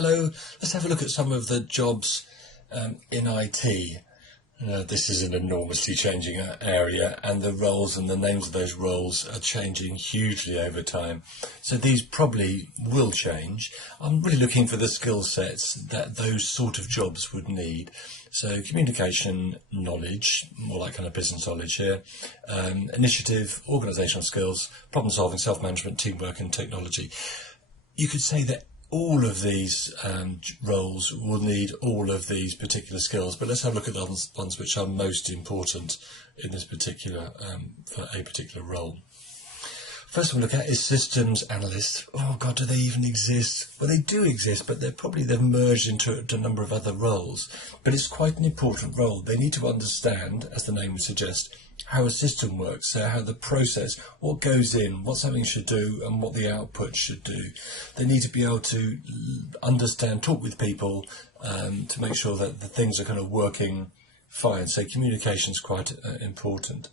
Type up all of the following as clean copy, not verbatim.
Hello, let's have a look at some of the jobs in IT. This is an enormously changing area, and the roles and the names of those roles are changing hugely over time. So these probably will change. I'm really looking for the skill sets that those sort of jobs would need. So communication, knowledge, more like kind of business knowledge here, initiative, organisational skills, problem solving, self-management, teamwork and technology. You could say that all of these roles will need all of these particular skills, but let's have a look at the ones which are most important in this particular, for a particular role. First one to look at is systems analyst. Oh God, do they even exist? Well, they do exist, but they've merged into a number of other roles. But it's quite an important role. They need to understand, as the name would suggest, how a system works, so how the process, what goes in, what something should do and what the output should do. They need to be able to understand, talk with people to make sure that the things are kind of working fine. So communication is quite important.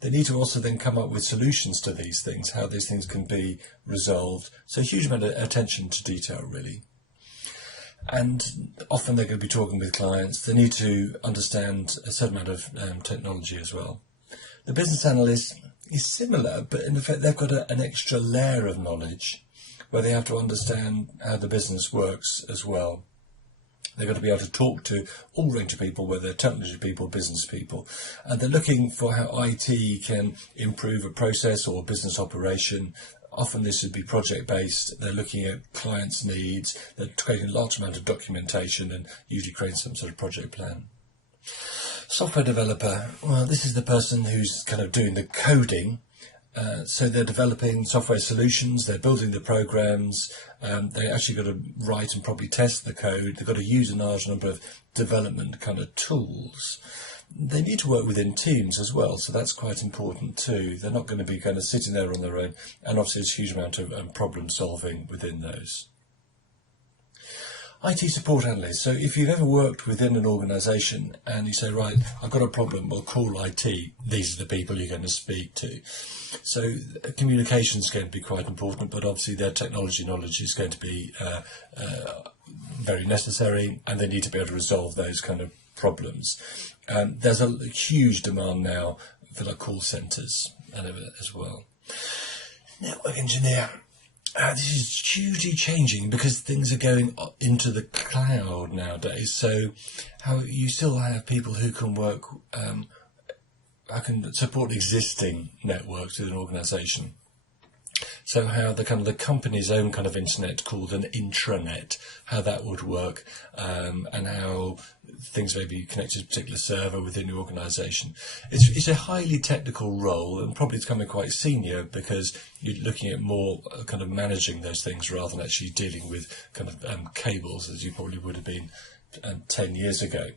They need to also then come up with solutions to these things, how these things can be resolved. So a huge amount of attention to detail, really. And often they're going to be talking with clients. They need to understand a certain amount of technology as well. The business analyst is similar, but in effect they've got an extra layer of knowledge where they have to understand how the business works as well. They've got to be able to talk to all range of people, whether they're technology people, business people, and they're looking for how IT can improve a process or a business operation. Often this would be project-based. They're looking at clients' needs. They're creating a large amount of documentation and usually creating some sort of project plan. Software developer, well, this is the person who's kind of doing the coding. So they're developing software solutions, they're building the programs, they actually got to write and probably test the code, they've got to use a large number of development kind of tools. They need to work within teams as well, so that's quite important too. They're not going to be kind of sitting there on their own, and obviously there's a huge amount of problem solving within those. IT support analyst. So if you've ever worked within an organisation and you say, right, I've got a problem, well, call IT. These are the people you're going to speak to. So communication is going to be quite important, but obviously their technology knowledge is going to be very necessary, and they need to be able to resolve those kind of problems. There's a huge demand now for like call centres and as well. Network engineer. This is hugely changing because things are going into the cloud nowadays. So how you still have people who can work, I can support existing networks with an organisation. So how the company's own kind of internet called an intranet, how that would work, and how things may be connected to a particular server within the organisation. It's a highly technical role, and probably it's becoming quite senior because you're looking at more kind of managing those things rather than actually dealing with kind of cables as you probably would have been 10 years ago.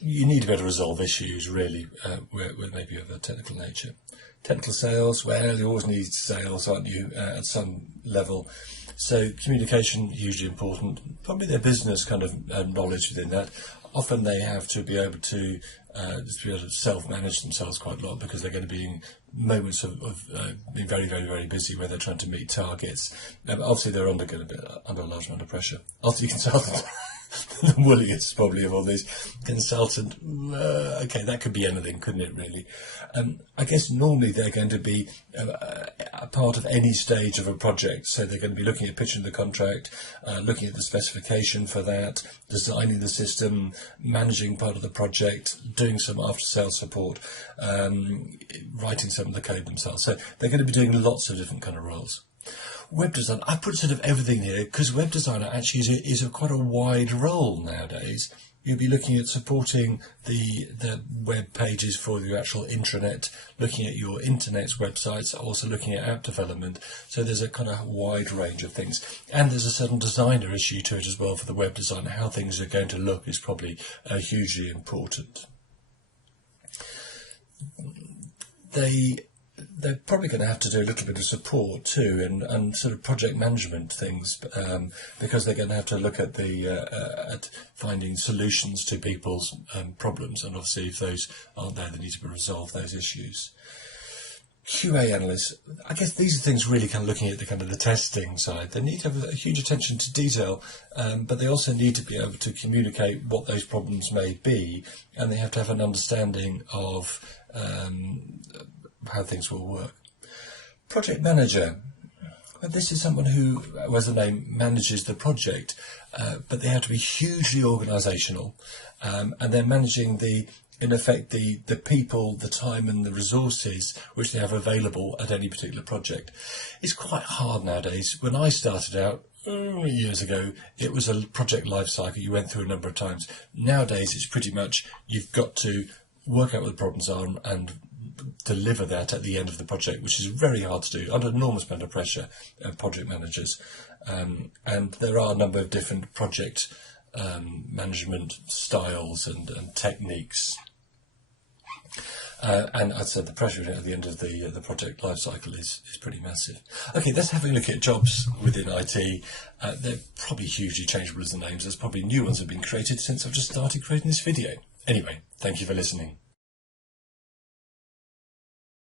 You need to be able to resolve issues really where maybe of a technical nature. Technical sales, well, you always need sales, aren't you, at some level. So communication, hugely important. Probably their business kind of knowledge within that. Often they have to be able to self-manage themselves quite a lot because they're going to be in moments of being very, very, very busy where they're trying to meet targets. Obviously they're going to be under a large amount of pressure. Obviously consultant. The woolliest probably of all these. Consultant, okay, that could be anything, couldn't it really? I guess normally they're going to be a part of any stage of a project, so they're going to be looking at pitching the contract, looking at the specification for that, designing the system, managing part of the project, doing some after-sales support, writing some of the code themselves. So they're going to be doing lots of different kind of roles. Web design, I put sort of everything here because web designer actually is quite a wide role nowadays. You'll be looking at supporting the web pages for your actual intranet, looking at your internet's websites, also looking at app development. So there's a kind of wide range of things. And there's a certain designer issue to it as well for the web designer. How things are going to look is probably hugely important. They're probably going to have to do a little bit of support too, and sort of project management things, because they're going to have to look at at finding solutions to people's problems, and obviously if those aren't there, they need to resolve those issues. QA analysts, I guess these are things really kind of looking at the kind of the testing side. They need to have a huge attention to detail, but they also need to be able to communicate what those problems may be, and they have to have an understanding of how things will work. Project manager. Well, this is someone who, as the name, manages the project, but they have to be hugely organisational, and they're managing in effect, the people, the time and the resources which they have available at any particular project. It's quite hard nowadays. When I started out years ago, it was a project life cycle you went through a number of times. Nowadays, it's pretty much you've got to work out what the problems are and deliver that at the end of the project, which is very hard to do under enormous amount of pressure, project managers. And there are a number of different project management styles and techniques. And I'd say the pressure at the end of the project life cycle is pretty massive. Okay, let's have a look at jobs within IT. They're probably hugely changeable as the names. There's probably new ones have been created since I've just started creating this video. Anyway, thank you for listening.